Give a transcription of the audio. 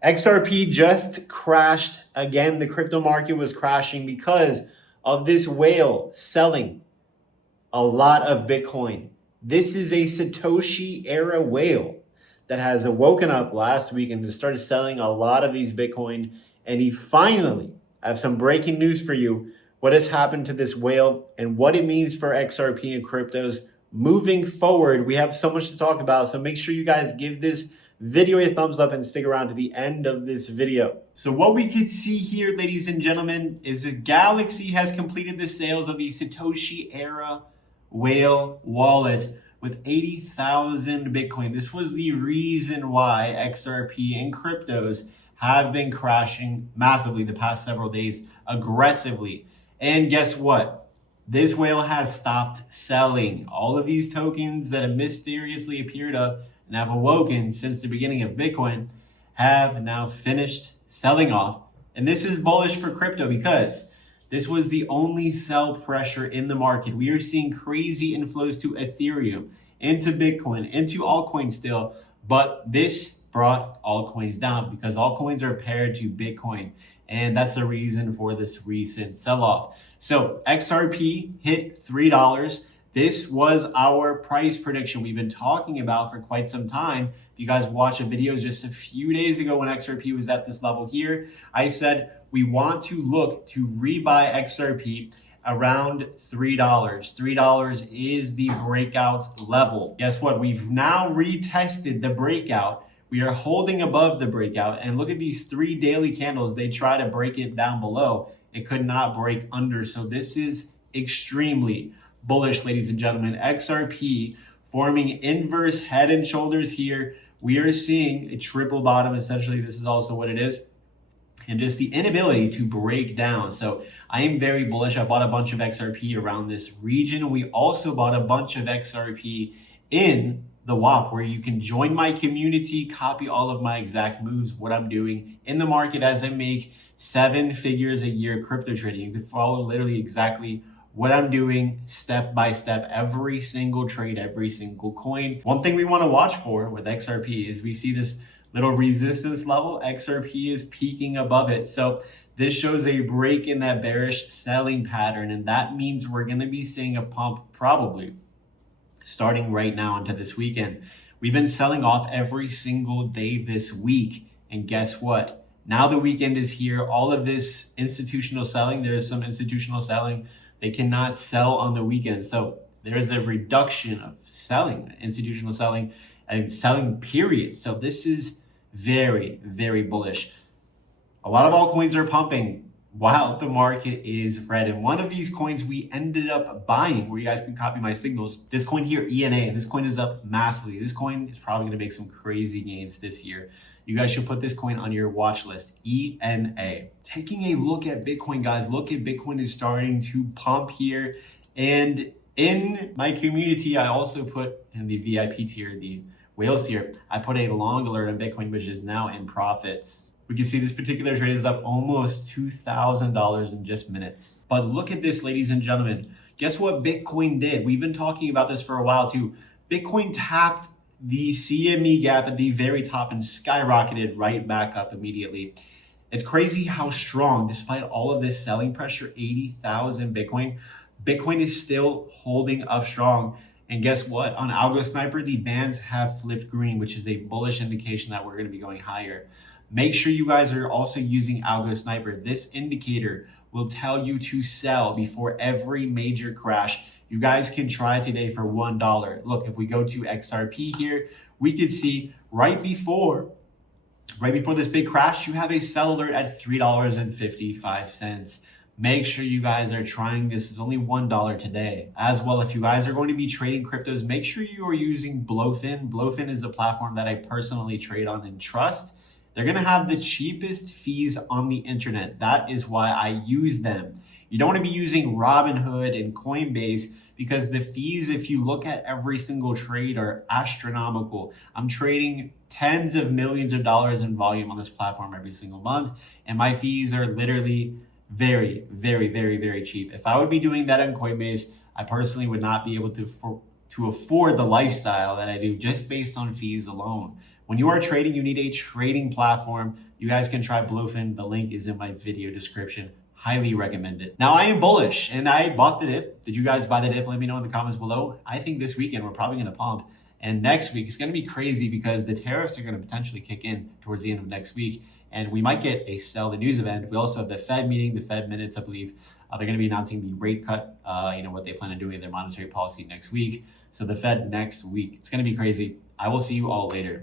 XRP just crashed again. The crypto market was crashing because of this whale selling a lot of Bitcoin. This is a Satoshi era whale that has woken up last week and started selling a lot of these Bitcoin. And he finally, I have some breaking news for you. What has happened to this whale and what it means for XRP and cryptos moving forward. We have so much to talk about. So make sure you guys give this video a thumbs up and stick around to the end of this video. So what we can see here, ladies and gentlemen, is that Galaxy has completed the sales of the Satoshi era whale wallet with 80,000 Bitcoin. This was the reason why XRP and cryptos have been crashing massively the past several days, aggressively. And guess what? This whale has stopped selling. All of these tokens that have mysteriously appeared up and have awoken since the beginning of Bitcoin have now finished selling off. And this is bullish for crypto because this was the only sell pressure in the market. We are seeing crazy inflows to Ethereum, into Bitcoin, into altcoins still, but this brought altcoins down because altcoins are paired to Bitcoin. And that's the reason for this recent sell-off. So XRP hit $3. This was our price prediction we've been talking about for quite some time. If you guys watched the videos just a few days ago when XRP was at this level here, I said we want to look to rebuy XRP around $3. $3 is the breakout level. Guess what? We've now retested the breakout. We are holding above the breakout, and look at these 3 daily candles. They try to break it down below. It could not break under. So this is extremely bullish, ladies and gentlemen. XRP forming inverse head and shoulders here. We are seeing a triple bottom. Essentially, this is also what it is. And just the inability to break down. So I am very bullish. I bought a bunch of XRP around this region. We also bought a bunch of XRP in the WAP, where you can join my community, copy all of my exact moves, what I'm doing in the market as I make 7 figures a year crypto trading. You can follow literally exactly what I'm doing step by step, every single trade, every single coin. One thing we want to watch for with XRP is we see this little resistance level. XRP is peaking above it. So this shows a break in that bearish selling pattern. And that means we're going to be seeing a pump probably starting right now into this weekend. We've been selling off every single day this week. And guess what? Now the weekend is here. All of this institutional selling, there is some institutional selling. They cannot sell on the weekend. So there's a reduction of selling, institutional selling, and selling period. So this is very, very bullish. A lot of altcoins are pumping while the market is red. And one of these coins we ended up buying, where you guys can copy my signals, this coin here, ENA, and this coin is up massively. This coin is probably going to make some crazy gains this year. You guys should put this coin on your watch list, ENA. Taking a look at Bitcoin, guys, look at Bitcoin is starting to pump here. And in my community, I also put in the VIP tier, the whales tier, I put a long alert on Bitcoin, which is now in profits. We can see this particular trade is up almost $2,000 in just minutes. But look at this, ladies and gentlemen. Guess what Bitcoin did? We've been talking about this for a while too. Bitcoin tapped the CME gap at the very top and skyrocketed right back up immediately. It's crazy how strong, despite all of this selling pressure, 80,000 Bitcoin is still holding up strong. And guess what? On ALGOSNIPER, the bands have flipped green, which is a bullish indication that we're going to be going higher. Make sure you guys are also using ALGOSNIPER. This indicator will tell you to sell before every major crash. You guys can try today for $1. Look, if we go to XRP here, we can see right before this big crash, you have a sell alert at $3.55. Make sure you guys are trying this. It's only $1 today. As well, if you guys are going to be trading cryptos, make sure you are using Blowfin. Blowfin is a platform that I personally trade on and trust. They're going to have the cheapest fees on the internet. That is why I use them. You don't want to be using Robinhood and Coinbase because the fees, if you look at every single trade, are astronomical. I'm trading tens of millions of dollars in volume on this platform every single month, and my fees are literally very, very, very, very cheap. If I would be doing that on Coinbase, I personally would not be able to afford the lifestyle that I do just based on fees alone. When you are trading, you need a trading platform. you guys can try Bluefin. The link is in my video description. Highly recommend it. Now I am bullish and I bought the dip. Did you guys buy the dip? Let me know in the comments below. I think this weekend we're probably going to pump. And next week it's going to be crazy because the tariffs are going to potentially kick in towards the end of next week. And we might get a sell the news event. We also have the Fed meeting, the Fed minutes, I believe. They're going to be announcing the rate cut, what they plan on doing in their monetary policy next week. So the Fed next week, it's going to be crazy. I will see you all later.